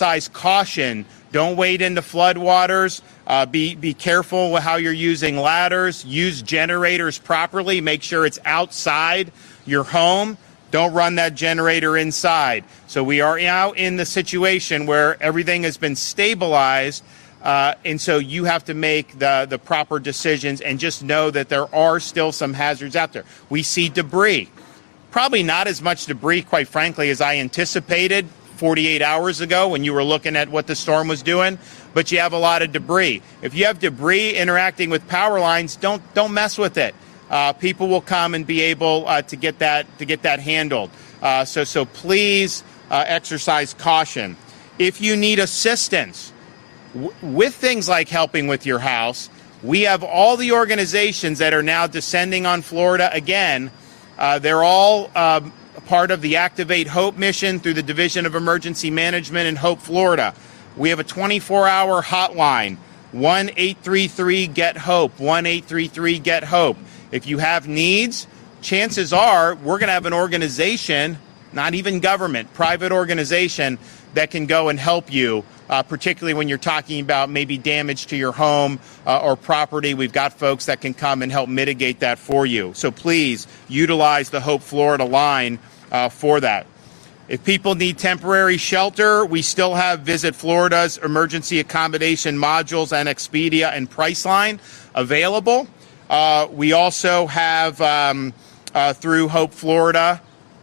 exercise caution. Don't wade into floodwaters. Be careful with how you're using ladders. Use generators properly. Make sure it's outside your home. Don't run that generator inside. So we are now in the situation where everything has been stabilized, and so you have to make the proper decisions and just know that there are still some hazards out there. We see debris. Probably not as much debris, quite frankly, as I anticipated 48 hours ago when you were looking at what the storm was doing, but you have a lot of debris. If you have debris interacting with power lines, don't mess with it. People will come and be able to get that handled. So please exercise caution. If you need assistance with things like helping with your house, we have all the organizations that are now descending on Florida again. They're all part of the Activate Hope mission through the Division of Emergency Management in Hope, Florida. We have a 24-hour hotline, 1-833-GET-HOPE, 1-833-GET-HOPE. If you have needs, chances are we're going to have an organization, not even government, private organization that can go and help you, particularly when you're talking about maybe damage to your home or property. We've got folks that can come and help mitigate that for you. So please utilize the Hope Florida line for that. If people need temporary shelter, we still have Visit Florida's emergency accommodation modules and Expedia and Priceline available. We also have, through Hope Florida,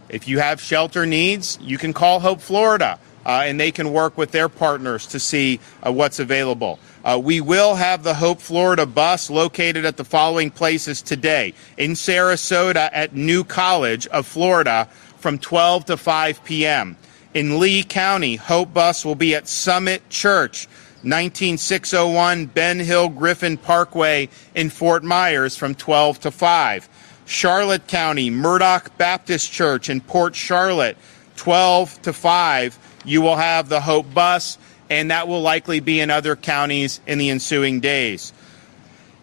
if you have shelter needs, you can call Hope Florida, and they can work with their partners to see what's available. We will have the Hope Florida bus located at the following places today. In Sarasota at New College of Florida from 12 to 5 p.m. In Lee County, Hope Bus will be at Summit Church, 19601 Ben Hill Griffin Parkway in Fort Myers from 12 to 5. Charlotte County, Murdoch Baptist Church in Port Charlotte, 12 to 5. You will have the Hope Bus, and that will likely be in other counties in the ensuing days.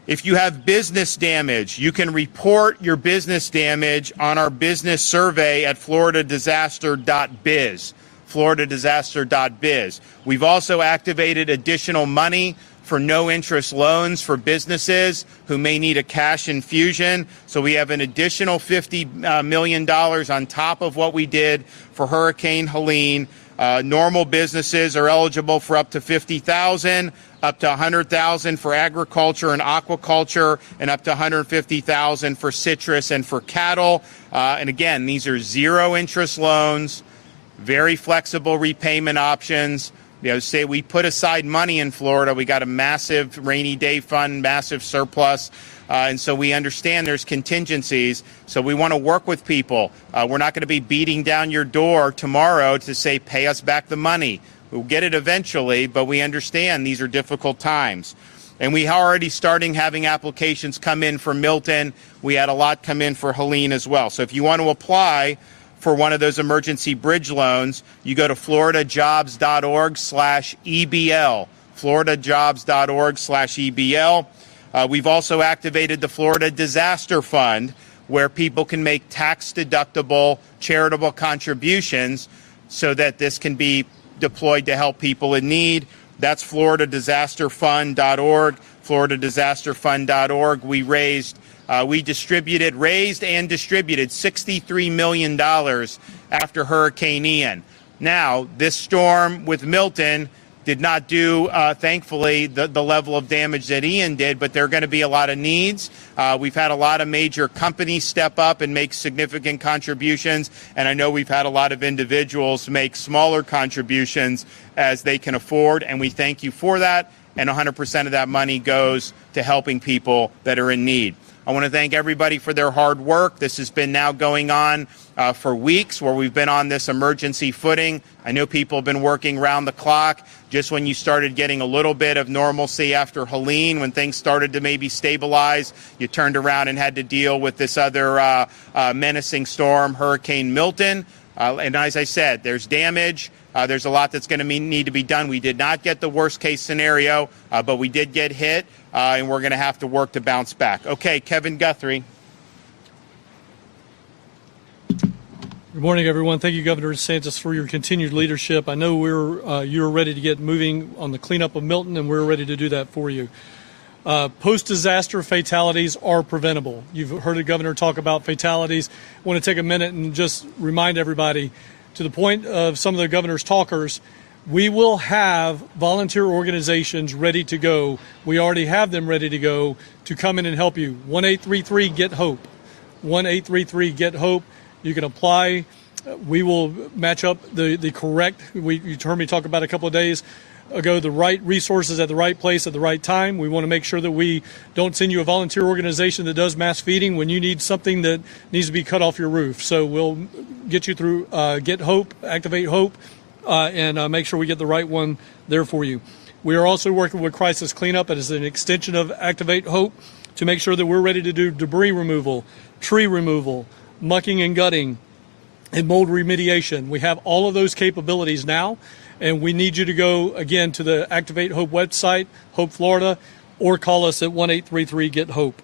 If you have business damage, you can report your business damage on our business survey at floridadisaster.biz. floridadisaster.biz. We've also activated additional money for no-interest loans for businesses who may need a cash infusion. So we have an additional $50 million on top of what we did for Hurricane Helene. Normal businesses are eligible for up to $50,000, up to $100,000 for agriculture and aquaculture, and up to $150,000 for citrus and for cattle. And again, these are zero-interest loans, very flexible repayment options. You know, say we put aside money in Florida. We got a massive rainy day fund, massive surplus. And so we understand there's contingencies. So we want to work with people. We're not going to be beating down your door tomorrow to say, pay us back the money. We'll get it eventually, but we understand these are difficult times. And we are already starting having applications come in for Milton. We had a lot come in for Helene as well. So if you want to apply for one of those emergency bridge loans, you go to floridajobs.org/EBL, floridajobs.org/EBL. We've also activated the Florida Disaster Fund, where people can make tax-deductible charitable contributions so that this can be deployed to help people in need. That's floridadisasterfund.org, floridadisasterfund.org. We raised and distributed $63 million after Hurricane Ian. Now, this storm with Milton did not do, thankfully, the level of damage that Ian did, but there are going to be a lot of needs. We've had a lot of major companies step up and make significant contributions, and I know we've had a lot of individuals make smaller contributions as they can afford, and we thank you for that, and 100% of that money goes to helping people that are in need. I want to thank everybody for their hard work. This has been now going on for weeks where we've been on this emergency footing. I know people have been working round the clock. Just when you started getting a little bit of normalcy after Helene, when things started to maybe stabilize, you turned around and had to deal with this other menacing storm, Hurricane Milton. And as I said, there's damage. There's a lot that's going to need to be done. We did not get the worst case scenario, but we did get hit, and we're going to have to work to bounce back. Okay, Kevin Guthrie. Good morning, everyone. Thank you, Governor DeSantis, for your continued leadership. I know you're ready to get moving on the cleanup of Milton, and we're ready to do that for you. Post-disaster fatalities are preventable. You've heard the governor talk about fatalities. I want to take a minute and just remind everybody, to the point of some of the governor's talkers, we will have volunteer organizations ready to go. We already have them ready to go to come in and help you. 1-833-GET-HOPE. 1-833-GET-HOPE. You can apply. We will match up the correct, you heard me talk about a couple of days ago, the right resources at the right place at the right time. We want to make sure that we don't send you a volunteer organization that does mass feeding when you need something that needs to be cut off your roof. So we'll get you through Get Hope, Activate Hope, and make sure we get the right one there for you. We are also working with Crisis Cleanup as an extension of Activate Hope to make sure that we're ready to do debris removal, tree removal, mucking and gutting, and mold remediation. We have all of those capabilities now, and we need you to go, again, to the Activate Hope website, Hope Florida, or call us at 1-833-GET-HOPE.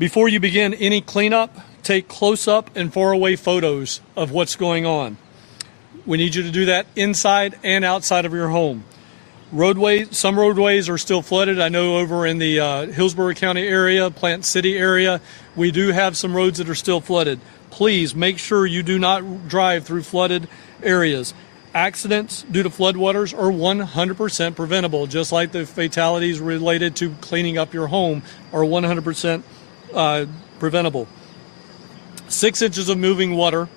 Before you begin any cleanup, take close-up and far-away photos of what's going on. We need you to do that inside and outside of your home. Some roadways are still flooded. I know over in the Hillsborough County area, Plant City area, we do have some roads that are still flooded. Please make sure you do not drive through flooded areas. Accidents due to floodwaters are 100% preventable, just like the fatalities related to cleaning up your home are 100% preventable. 6 inches of moving water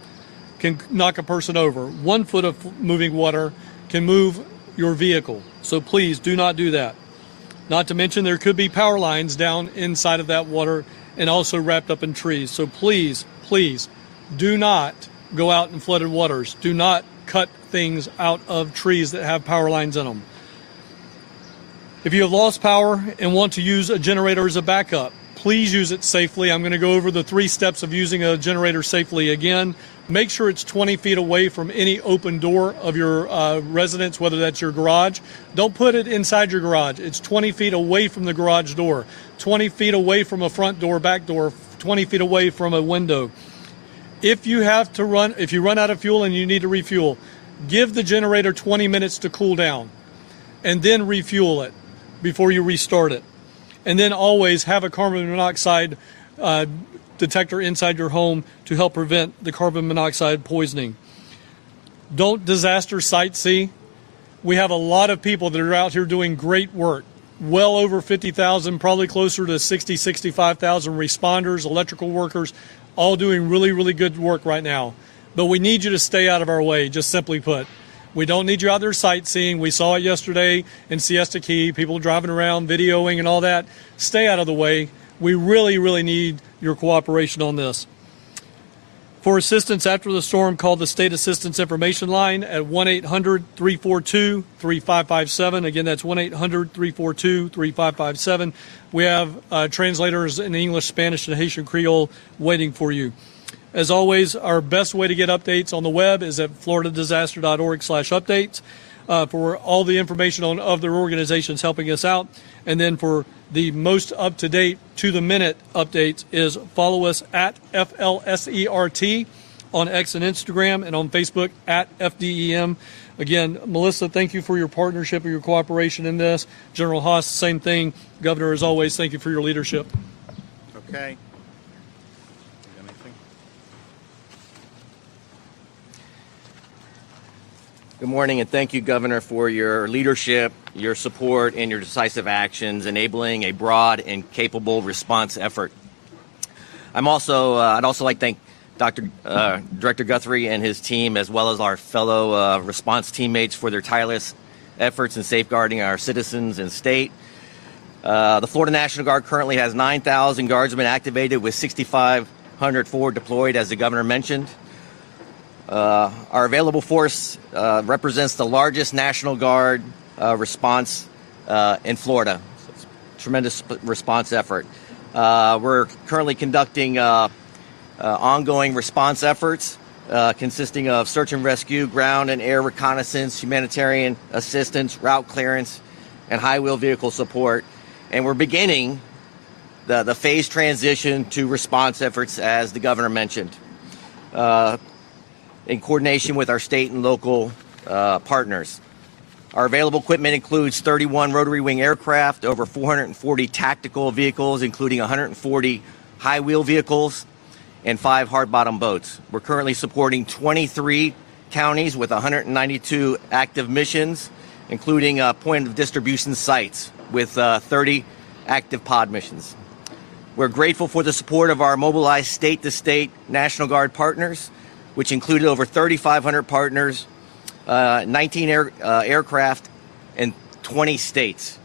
can knock a person over. 1 foot of moving water can move your vehicle. So please do not do that. Not to mention there could be power lines down inside of that water and also wrapped up in trees. So please, please do not go out in flooded waters. Do not cut things out of trees that have power lines in them. If you have lost power and want to use a generator as a backup, please use it safely. I'm going to go over the 3 steps of using a generator safely again. Make sure it's 20 feet away from any open door of your residence, whether that's your garage. Don't put it inside your garage. It's 20 feet away from the garage door, 20 feet away from a front door, back door, 20 feet away from a window. If you run out of fuel and you need to refuel, give the generator 20 minutes to cool down and then refuel it before you restart it. And then always have a carbon monoxide detector inside your home to help prevent the carbon monoxide poisoning. Don't disaster sightsee. We have a lot of people that are out here doing great work. Well over 50,000, probably closer to 60, 65,000 responders, electrical workers, all doing really, really good work right now. But we need you to stay out of our way, just simply put. We don't need you out there sightseeing. We saw it yesterday in Siesta Key, people driving around, videoing and all that. Stay out of the way. We really, really need your cooperation on this. For assistance after the storm, call the State Assistance Information Line at 1-800-342-3557. Again, that's 1-800-342-3557. We have translators in English, Spanish, and Haitian Creole waiting for you. As always, our best way to get updates on the web is at floridadisaster.org/updates for all the information on other organizations helping us out. And then for the most up-to-date, to-the-minute updates is follow us at FLSERT on X and Instagram, and on Facebook at FDEM. Again, Melissa, thank you for your partnership and your cooperation in this. General Haas, same thing. Governor, as always, thank you for your leadership. Okay. Good morning, and thank you, Governor, for your leadership, your support, and your decisive actions, enabling a broad and capable response effort. I'd also like to thank Director Guthrie and his team, as well as our fellow response teammates, for their tireless efforts in safeguarding our citizens and state. The Florida National Guard currently has 9,000 guardsmen activated, with 6,500 forward deployed, as the Governor mentioned. Our available force represents the largest National Guard response in Florida. So it's a tremendous response effort. We're currently conducting ongoing response efforts consisting of search and rescue, ground and air reconnaissance, humanitarian assistance, route clearance, and high-wheel vehicle support. And we're beginning the phased transition to response efforts, as the Governor mentioned. in coordination with our state and local partners. Our available equipment includes 31 rotary wing aircraft, over 440 tactical vehicles, including 140 high-wheel vehicles, and 5 hard-bottom boats. We're currently supporting 23 counties with 192 active missions, including point of distribution sites with 30 active pod missions. We're grateful for the support of our mobilized state-to-state National Guard partners, which included over 3,500 partners, 19 aircraft, in 20 states.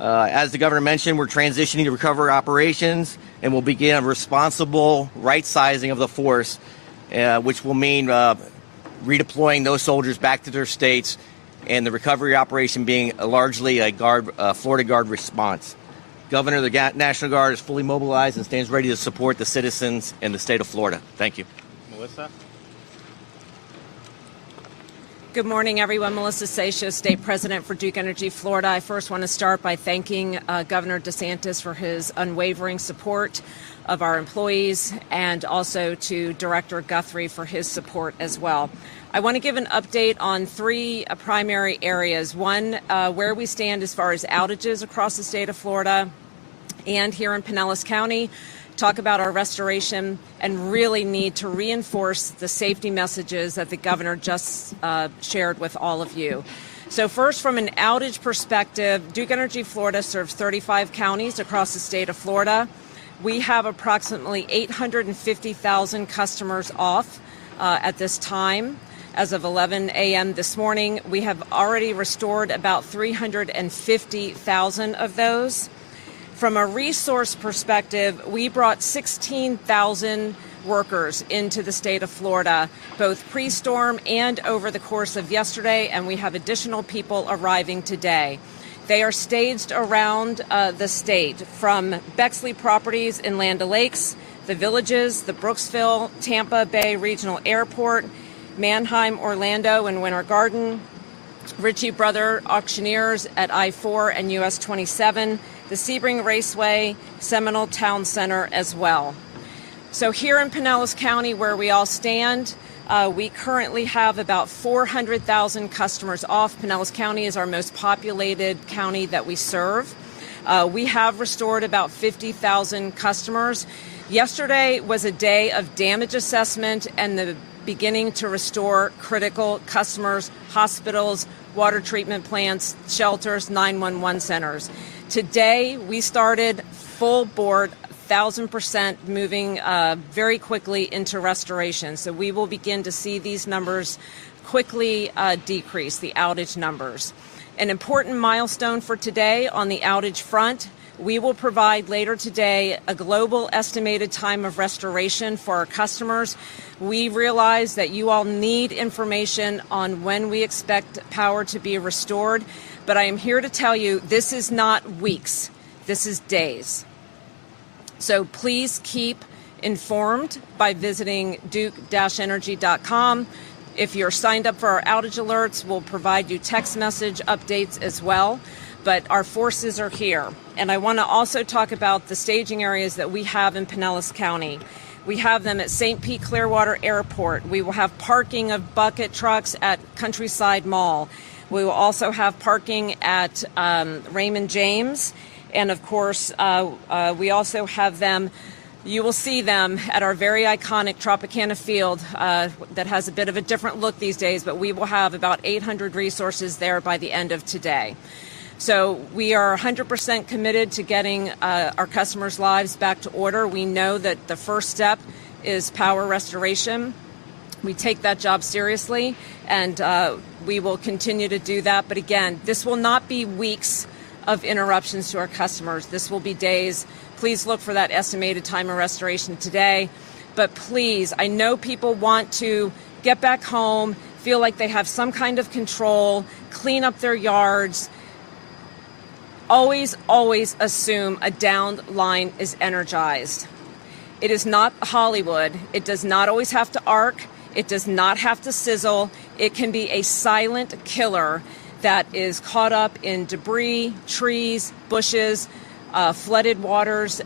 As the governor mentioned, we're transitioning to recovery operations and will begin a responsible right-sizing of the force, which will mean redeploying those soldiers back to their states and the recovery operation being largely a Florida Guard response. Governor, the National Guard is fully mobilized and stands ready to support the citizens in the state of Florida. Thank you. Melissa? Good morning, everyone. Melissa Seixas, State President for Duke Energy Florida. I first want to start by thanking Governor DeSantis for his unwavering support of our employees, and also to Director Guthrie for his support as well. I want to give an update on 3 primary areas. One, where we stand as far as outages across the state of Florida and here in Pinellas County. Talk about our restoration, and really need to reinforce the safety messages that the governor just shared with all of you. So first, from an outage perspective, Duke Energy Florida serves 35 counties across the state of Florida. We have approximately 850,000 customers off at this time. As of 11 a.m. this morning, we have already restored about 350,000 of those. From a resource perspective, we brought 16,000 workers into the state of Florida, both pre-storm and over the course of yesterday, and we have additional people arriving today. They are staged around the state, from Bexley Properties in Land O'Lakes, the Villages, the Brooksville, Tampa Bay Regional Airport, Manheim, Orlando, and Winter Garden, Ritchie Brother Auctioneers at I-4 and US 27, the Sebring Raceway, Seminole Town Center as well. So here in Pinellas County, where we all stand, we currently have about 400,000 customers off. Pinellas County is our most populated county that we serve. We have restored about 50,000 customers. Yesterday was a day of damage assessment and the beginning to restore critical customers, hospitals, water treatment plants, shelters, 911 centers. Today, we started full board, 1,000% moving very quickly into restoration. So we will begin to see these numbers quickly decrease, the outage numbers. An important milestone for today on the outage front, we will provide later today a global estimated time of restoration for our customers. We realize that you all need information on when we expect power to be restored, but I am here to tell you this is not weeks, this is days. So please keep informed by visiting duke-energy.com. If you're signed up for our outage alerts, we'll provide you text message updates as well. But our forces are here. And I want to also talk about the staging areas that we have in Pinellas County. We have them at St. Pete Clearwater Airport. We will have parking of bucket trucks at Countryside Mall. We will also have parking at Raymond James. And of course, we also have them, you will see them at our very iconic Tropicana Field that has a bit of a different look these days, but we will have about 800 resources there by the end of today. So we are 100% committed to getting our customers' lives back to order. We know that the first step is power restoration. We take that job seriously, and we will continue to do that. But again, this will not be weeks of interruptions to our customers. This will be days. Please look for that estimated time of restoration today. But please, I know people want to get back home, feel like they have some kind of control, clean up their yards. Always, always assume a downed line is energized. It is not Hollywood. It does not always have to arc. It does not have to sizzle. It can be a silent killer that is caught up in debris, trees, bushes, flooded waters,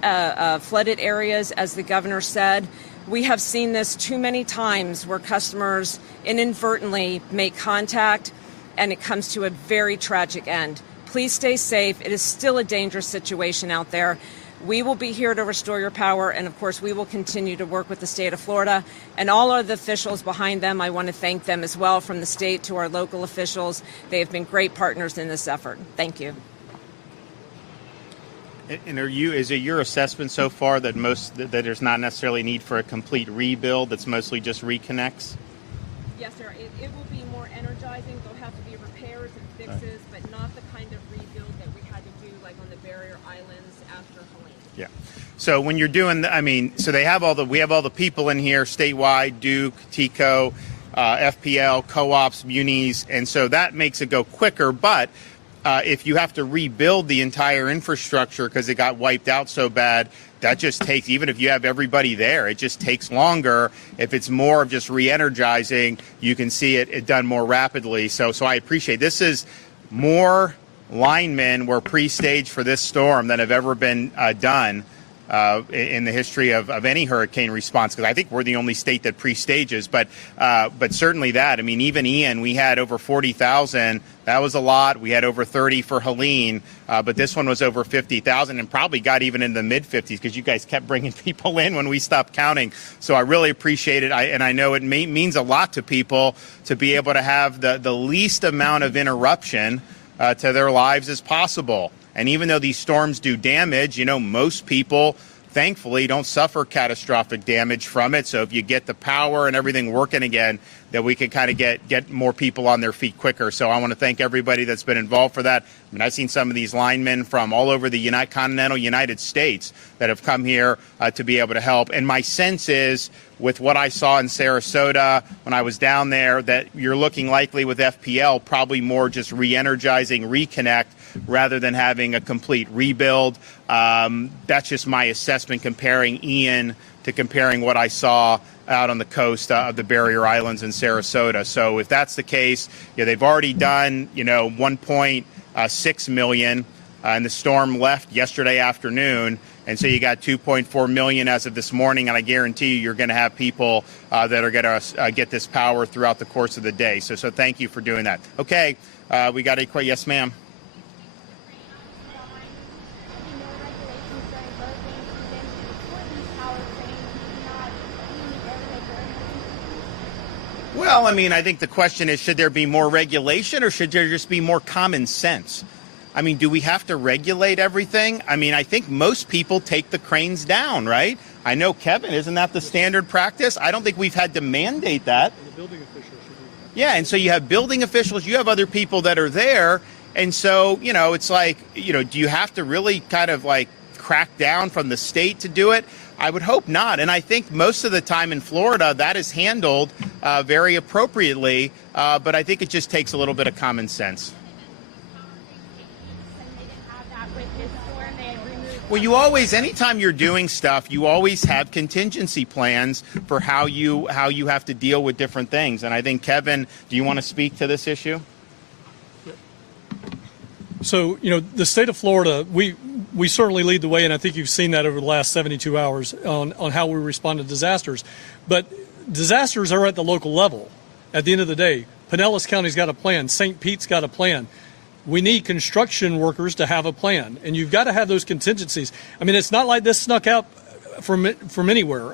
flooded areas, as the governor said. We have seen this too many times where customers inadvertently make contact and it comes to a very tragic end. Please stay safe. It is still a dangerous situation out there. We will be here to restore your power, and of course we will continue to work with the state of Florida and all of the officials behind them. I want to thank them as well, from the state to our local officials. They have been great partners in this effort. Thank you. And is it your assessment so far that that there's not necessarily a need for a complete rebuild, that's mostly just reconnects? Yes, sir. It will be more energizing. There'll have to be repairs and fixes, but not the kind of rebuild that we had to do like on the barrier islands after Helene. Yeah. So when you're doing, so we have all the people in here statewide, Duke, TECO, FPL, co-ops, munis, and so that makes it go quicker. But if you have to rebuild the entire infrastructure because it got wiped out so bad, that just takes, even if you have everybody there, it just takes longer. If it's more of just re-energizing, you can see it done more rapidly. So I appreciate this. Is more linemen were pre-staged for this storm than have ever been done in the history of any hurricane response, because I think we're the only state that pre-stages, but certainly that. I mean, even Ian, we had over 40,000. That was a lot. We had over 30 for Helene, but this one was over 50,000 and probably got even in the mid-50s because you guys kept bringing people in when we stopped counting. So I really appreciate it, and I know it means a lot to people to be able to have the least amount of interruption to their lives as possible. And even though these storms do damage, most people, thankfully, don't suffer catastrophic damage from it. So if you get the power and everything working again, that we can kind of get more people on their feet quicker. So I want to thank everybody that's been involved for that. I mean, I've seen some of these linemen from all over the continental United States that have come here to be able to help. And my sense is, with what I saw in Sarasota when I was down there, that you're looking likely with FPL probably more just re-energizing, reconnect, rather than having a complete rebuild. That's just my assessment comparing Ian to comparing what I saw out on the coast of the barrier islands in Sarasota. So if that's the case, they've already done, 1.6 million, and the storm left yesterday afternoon. And so you got 2.4 million as of this morning, and I guarantee you're going to have people that are going to get this power throughout the course of the day. So thank you for doing that. Okay, we got a question. Yes, ma'am. Well, I think the question is, should there be more regulation or should there just be more common sense? Do we have to regulate everything? I think most people take the cranes down, right? I know, Kevin, isn't that the standard practice? I don't think we've had to mandate that. And the building officials should do that. Yeah, and so you have building officials, you have other people that are there, and so, it's like, do you have to really kind of like crack down from the state to do it? I would hope not, and I think most of the time in Florida that is handled very appropriately, but I think it just takes a little bit of common sense. Well, anytime you're doing stuff, you always have contingency plans for how you have to deal with different things. And I think, Kevin, do you want to speak to this issue? So, the state of Florida, we certainly lead the way, and I think you've seen that over the last 72 hours on how we respond to disasters. But disasters are at the local level. At the end of the day, Pinellas County's got a plan. St. Pete's got a plan. We need construction workers to have a plan, and you've got to have those contingencies. It's not like this snuck out from anywhere.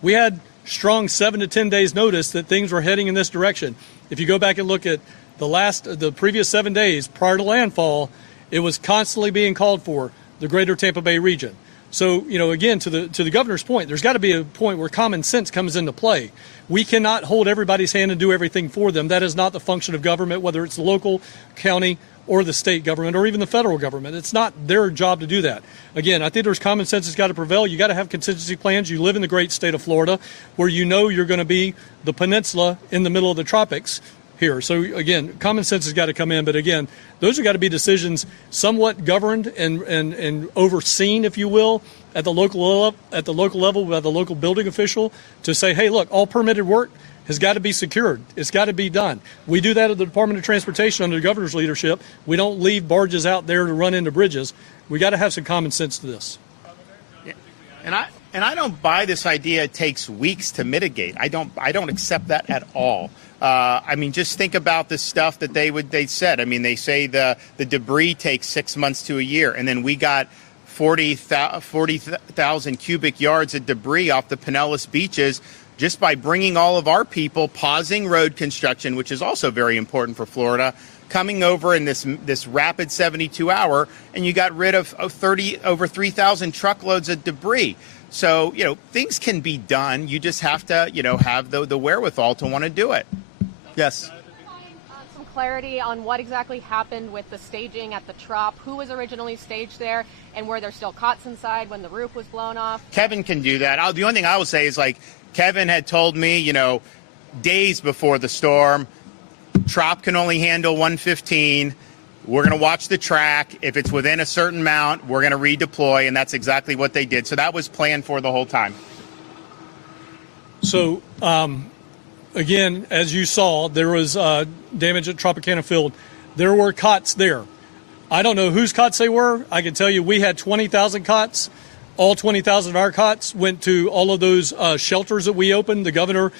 We had strong 7 to 10 days notice that things were heading in this direction. If you go back and look at the previous 7 days prior to landfall, it was constantly being called for, the greater Tampa Bay region. So, again, to the governor's point, there's got to be a point where common sense comes into play. We cannot hold everybody's hand and do everything for them. That is not the function of government, whether it's the local, county, or the state government, or even the federal government. It's not their job to do that. Again, I think there's common sense that's got to prevail. You got to have contingency plans. You live in the great state of Florida, where you're going to be the peninsula in the middle of the tropics here. So again, common sense has got to come in. But again, those have got to be decisions somewhat governed and overseen, if you will, at the local level by the local building official to say, hey, look, all permitted work has got to be secured. It's got to be done. We do that at the Department of Transportation under the governor's leadership. We don't leave barges out there to run into bridges. We got to have some common sense to this. Yeah. And And I don't buy this idea it takes weeks to mitigate. I don't accept that at all. I mean, just think about the stuff that they said. I mean, they say the debris takes 6 months to a year, and then we got 40,000 cubic yards of debris off the Pinellas beaches just by bringing all of our people, pausing road construction, which is also very important for Florida, coming over in this rapid 72-hour, and you got rid of over 3,000 truckloads of debris. So, things can be done. You just have to, have the wherewithal to want to do it. Yes. Some clarity on what exactly happened with the staging at the Trop. Who was originally staged there, and were there still cots inside when the roof was blown off? Kevin can do that. The only thing I will say is, Kevin had told me, days before the storm, Trop can only handle 115. We're going to watch the track. If it's within a certain amount, we're going to redeploy, and that's exactly what they did. So that was planned for the whole time. So, again, as you saw, there was damage at Tropicana Field. There were cots there. I don't know whose cots they were. I can tell you we had 20,000 cots. All 20,000 of our cots went to all of those shelters that we opened. The governor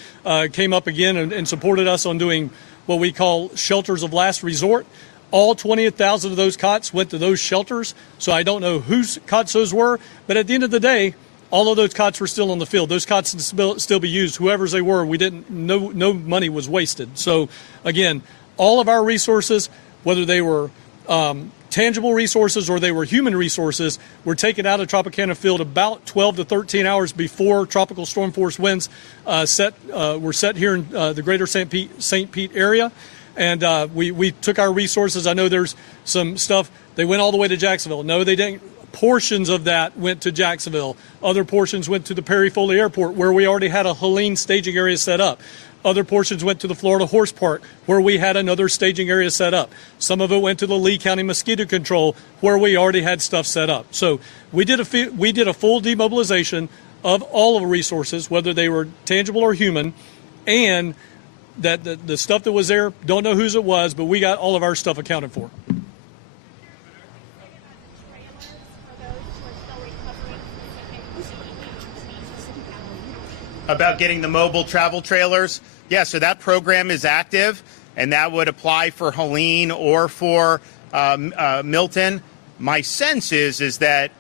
came up again and supported us on doing what we call shelters of last resort. All 20,000 of those cots went to those shelters. So I don't know whose cots those were. But at the end of the day, all of those cots were still on the field. Those cots can still be used. Whoever's they were, no money was wasted. So again, all of our resources, whether they were tangible resources or they were human resources, were taken out of Tropicana Field about 12 to 13 hours before tropical storm force winds were set here in the greater St. Pete area. And we took our resources. I know there's some stuff. They went all the way to Jacksonville. No, they didn't. Portions of that went to Jacksonville. Other portions went to the Perry Foley Airport, where we already had a Helene staging area set up. Other portions went to the Florida Horse Park, where we had another staging area set up. Some of it went to the Lee County Mosquito Control, where we already had stuff set up. So we did a full demobilization of all of the resources, whether they were tangible or human, and that the stuff that was there, don't know whose it was, but we got all of our stuff accounted for. About getting the mobile travel trailers. Yeah, so that program is active, and that would apply for Helene or for Milton. My sense is that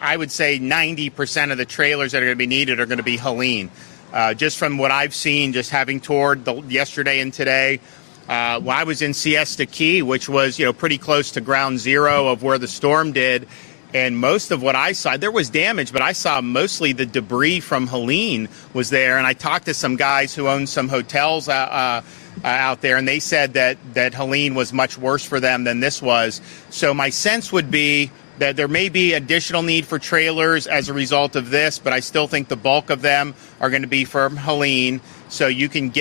I would say 90% of the trailers that are going to be needed are going to be Helene. Just from what I've seen, just having toured yesterday and today, when I was in Siesta Key, which was pretty close to ground zero of where the storm did. And most of what I saw, there was damage, but I saw mostly the debris from Helene was there. And I talked to some guys who own some hotels out there, and they said that Helene was much worse for them than this was. So my sense would be that there may be additional need for trailers as a result of this, but I still think the bulk of them are going to be from Helene. So you can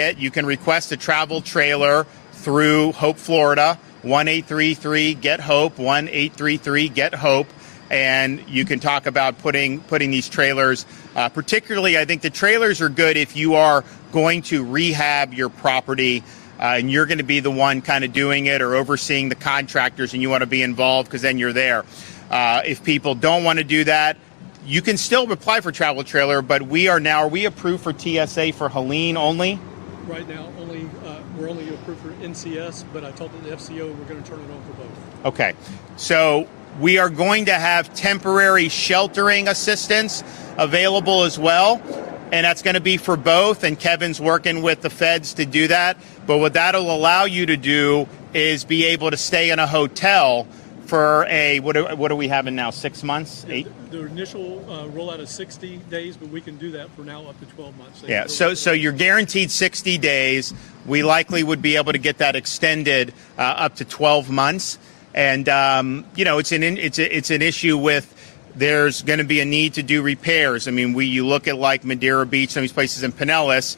request a travel trailer through Hope Florida, 1-833-GET-HOPE, 1-833-GET-HOPE. And you can talk about putting these trailers, particularly I think the trailers are good if you are going to rehab your property and you're going to be the one kind of doing it or overseeing the contractors, and you want to be involved because then you're there. If people don't want to do that, you can still apply for travel trailer, but are we approved for TSA for Helene only? Right now, we're only approved for NCS, but I told the FCO we're going to turn it on for both. Okay, so we are going to have temporary sheltering assistance available as well, and that's going to be for both, and Kevin's working with the feds to do that. But what that'll allow you to do is be able to stay in a hotel for what are we having now, 6 months? 8? The initial rollout is 60 days, but we can do that for now up to 12 months. Yeah, so you're guaranteed 60 days. We likely would be able to get that extended up to 12 months. And, it's an issue with there's going to be a need to do repairs. I mean, you look at like Madeira Beach, some of these places in Pinellas,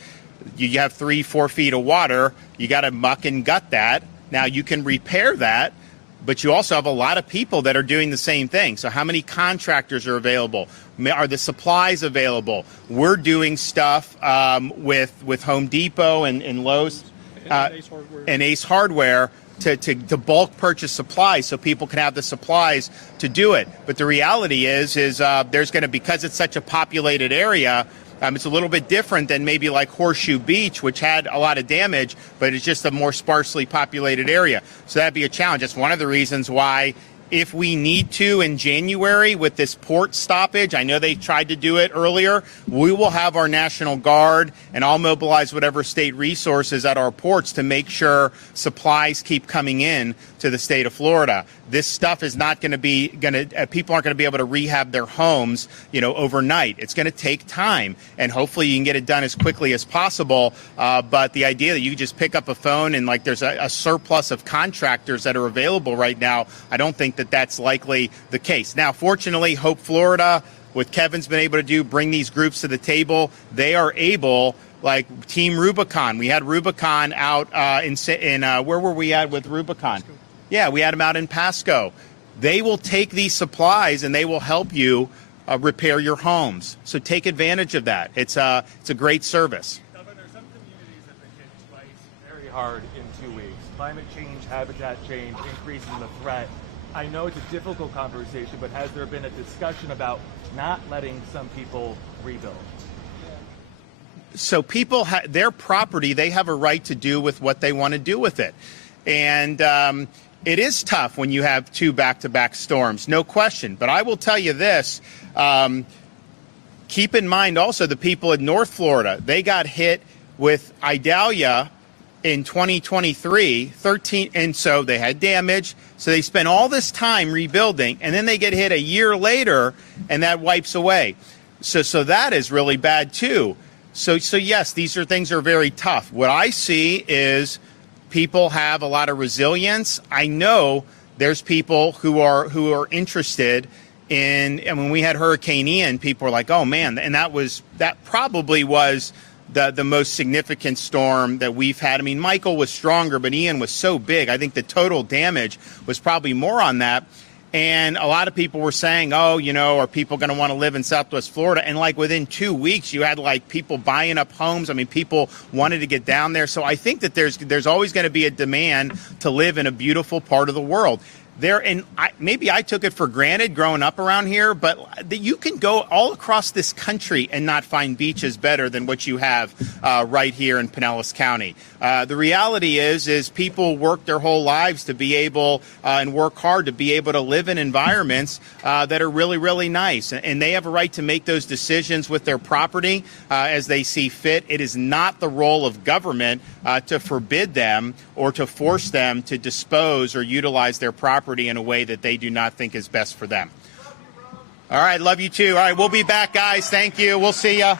you have 3-4 feet of water. You got to muck and gut that. Now, you can repair that, but you also have a lot of people that are doing the same thing. So how many contractors are available? Are the supplies available? We're doing stuff with Home Depot and Lowe's and Ace Hardware to bulk purchase supplies so people can have the supplies to do it. But the reality is there's going to, because it's such a populated area, it's a little bit different than maybe like Horseshoe Beach, which had a lot of damage, but it's just a more sparsely populated area. So that'd be a challenge. That's one of the reasons why, if we need to in January with this port stoppage, I know they tried to do it earlier, we will have our National Guard, and I'll mobilize whatever state resources at our ports to make sure supplies keep coming in to the state of Florida. This stuff is not going to be people aren't going to be able to rehab their homes, overnight. It's going to take time, and hopefully you can get it done as quickly as possible. But the idea that you can just pick up a phone and there's a surplus of contractors that are available right now, I don't think that that's likely the case. Now, fortunately, Hope Florida, what Kevin's been able to do, bring these groups to the table. They are able, like Team Rubicon. We had Rubicon out in where were we at with Rubicon? Yeah, we had them out in Pasco. They will take these supplies and they will help you repair your homes. So take advantage of that. It's a great service. Governor, some communities have been hit twice very hard in 2 weeks. Climate change, habitat change, increasing the threat. I know it's a difficult conversation, but has there been a discussion about not letting some people rebuild? So people, their property, they have a right to do with what they want to do with it. And it is tough when you have two back-to-back storms, no question. But I will tell you this, keep in mind also the people in North Florida, they got hit with Idalia in 2023, and so they had damage. So they spent all this time rebuilding, and then they get hit a year later, and that wipes away. So that is really bad too. So yes, these are things that are very tough. What I see is people have a lot of resilience. I know there's people who are interested in, and when we had Hurricane Ian, people were like, oh man, and that probably was the most significant storm that we've had. I mean, Michael was stronger, but Ian was so big. I think the total damage was probably more on that. And a lot of people were saying, oh, are people going to want to live in Southwest Florida? And within 2 weeks, you had people buying up homes. I mean, people wanted to get down there. So I think that there's always going to be a demand to live in a beautiful part of the world. Maybe I took it for granted growing up around here, but you can go all across this country and not find beaches better than what you have right here in Pinellas County. The reality is people work their whole lives to be able and work hard to be able to live in environments that are really, really nice. And they have a right to make those decisions with their property as they see fit. It is not the role of government to forbid them or to force them to dispose or utilize their property in a way that they do not think is best for them. All right, love you too. All right, we'll be back, guys. Thank you. We'll see ya.